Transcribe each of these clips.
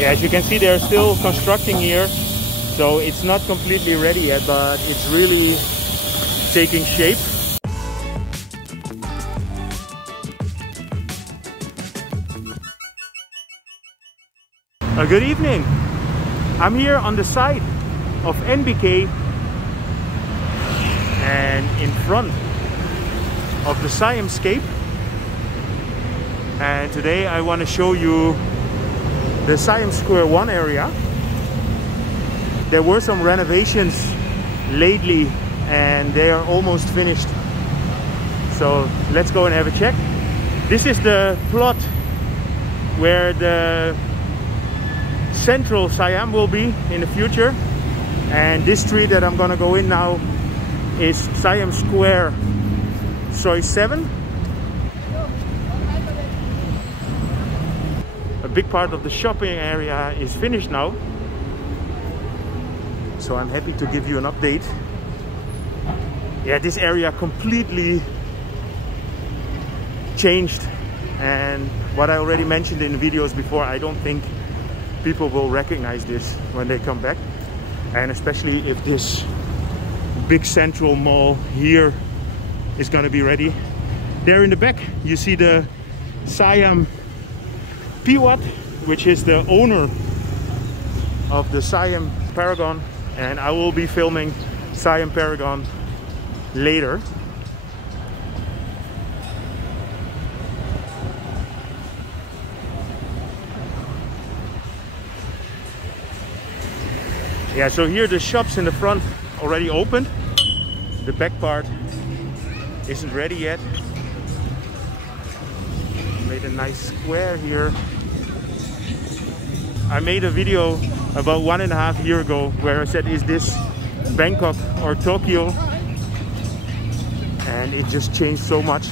Yeah, as you can see, they're still constructing here, so it's not completely ready yet, but it's really taking shape. Good evening. I'm here on the side of MBK and in front of the Siam Scape, and today I want to show you the Siam Square 1 area. There were some renovations lately and they are almost finished, so let's go and have a check. This is the plot where the central Siam will be in the future, and this street that I'm gonna go in now is Siam Square Soi 7. A big part of the shopping area is finished now, so I'm happy to give you an update. Yeah, this area completely changed, and what I already mentioned in videos before, I don't think people will recognize this when they come back, and especially if this big central mall here is going to be ready. There in the back you see the Siam Piwat, which is the owner of the Siam Paragon, and I will be filming Siam Paragon later. Yeah, so here the shops in the front already opened. The back part isn't ready yet. Made a nice square here. I made a video about 1.5 years ago where I said, is this Bangkok or Tokyo? And it just changed so much.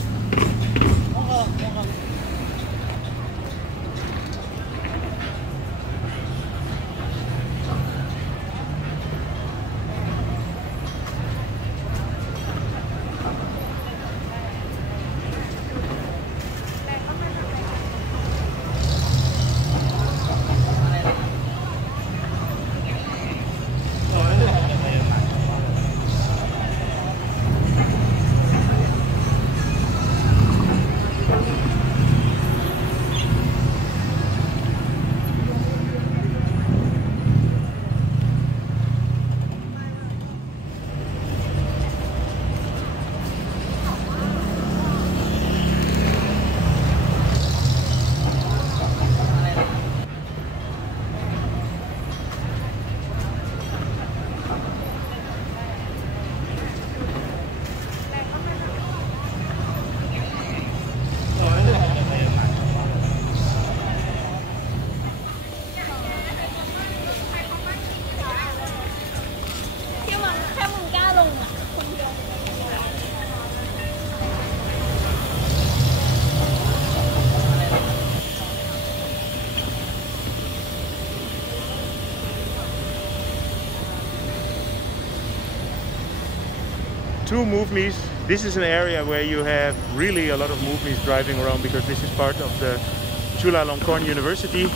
Two movies. This is an area where you have really a lot of movies driving around because this is part of the Chulalongkorn University.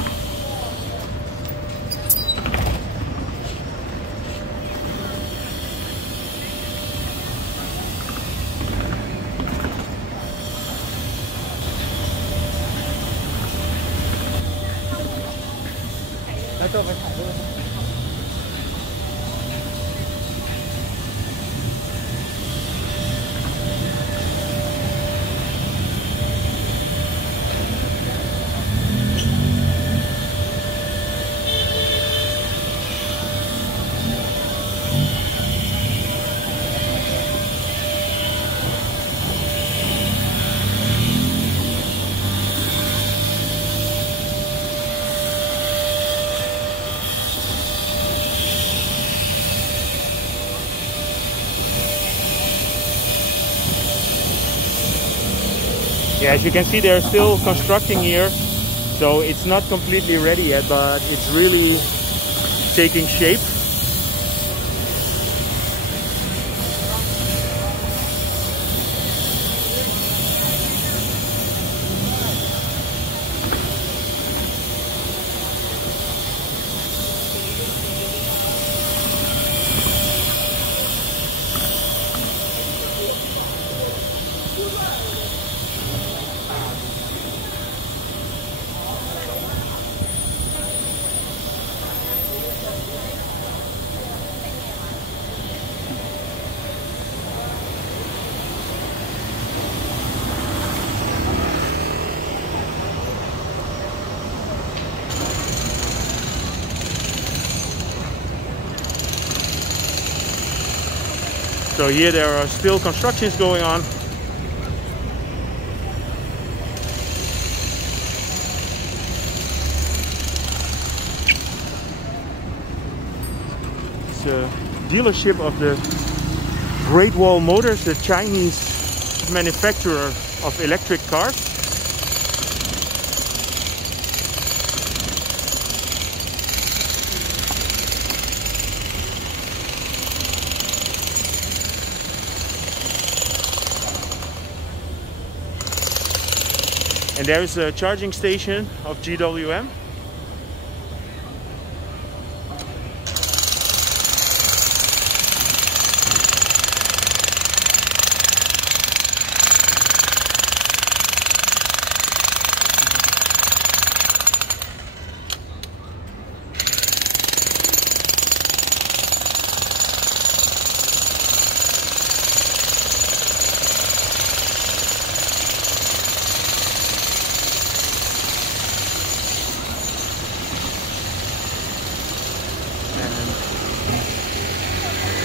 Yeah, as you can see, they're still constructing here, so it's not completely ready yet, but it's really taking shape. So here there are still constructions going on. It's a dealership of the Great Wall Motors, the Chinese manufacturer of electric cars. And there is a charging station of GWM.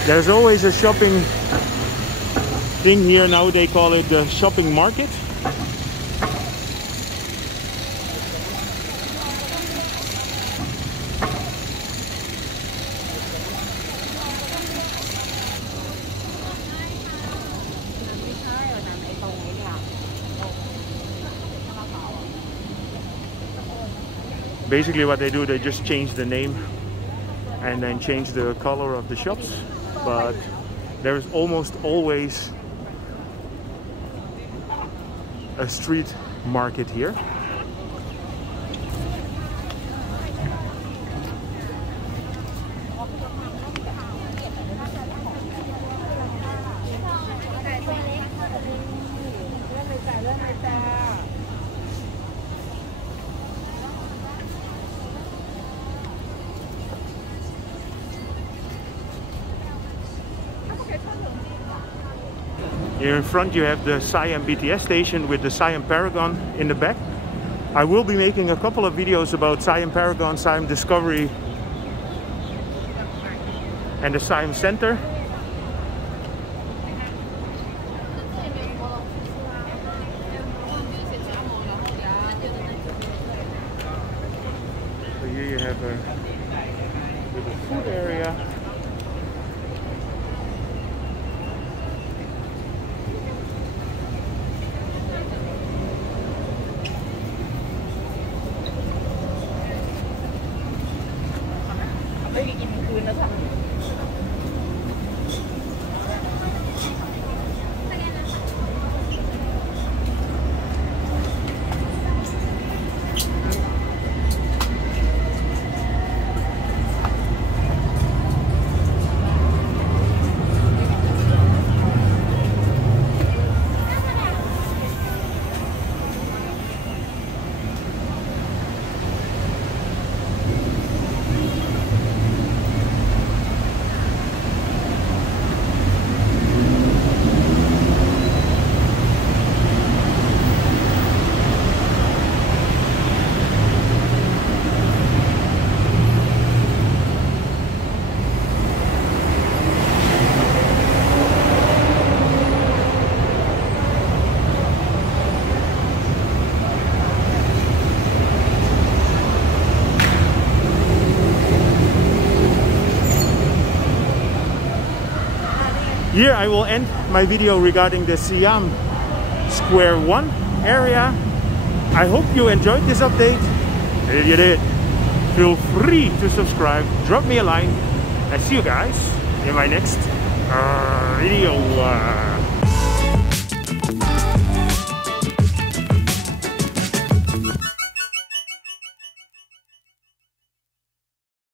There's always a shopping thing here. Now they call it the shopping market. Basically what they do, they just change the name and then change the color of the shops. But there is almost always a street market here. Here in front you have the Siam BTS station with the Siam Paragon in the back. I will be making a couple of videos about Siam Paragon, Siam Discovery and the Siam Center. So here you have a little food area. Here I will end my video regarding the Siam Square 1 area. I hope you enjoyed this update. If you did, feel free to subscribe, drop me a line, and see you guys in my next video.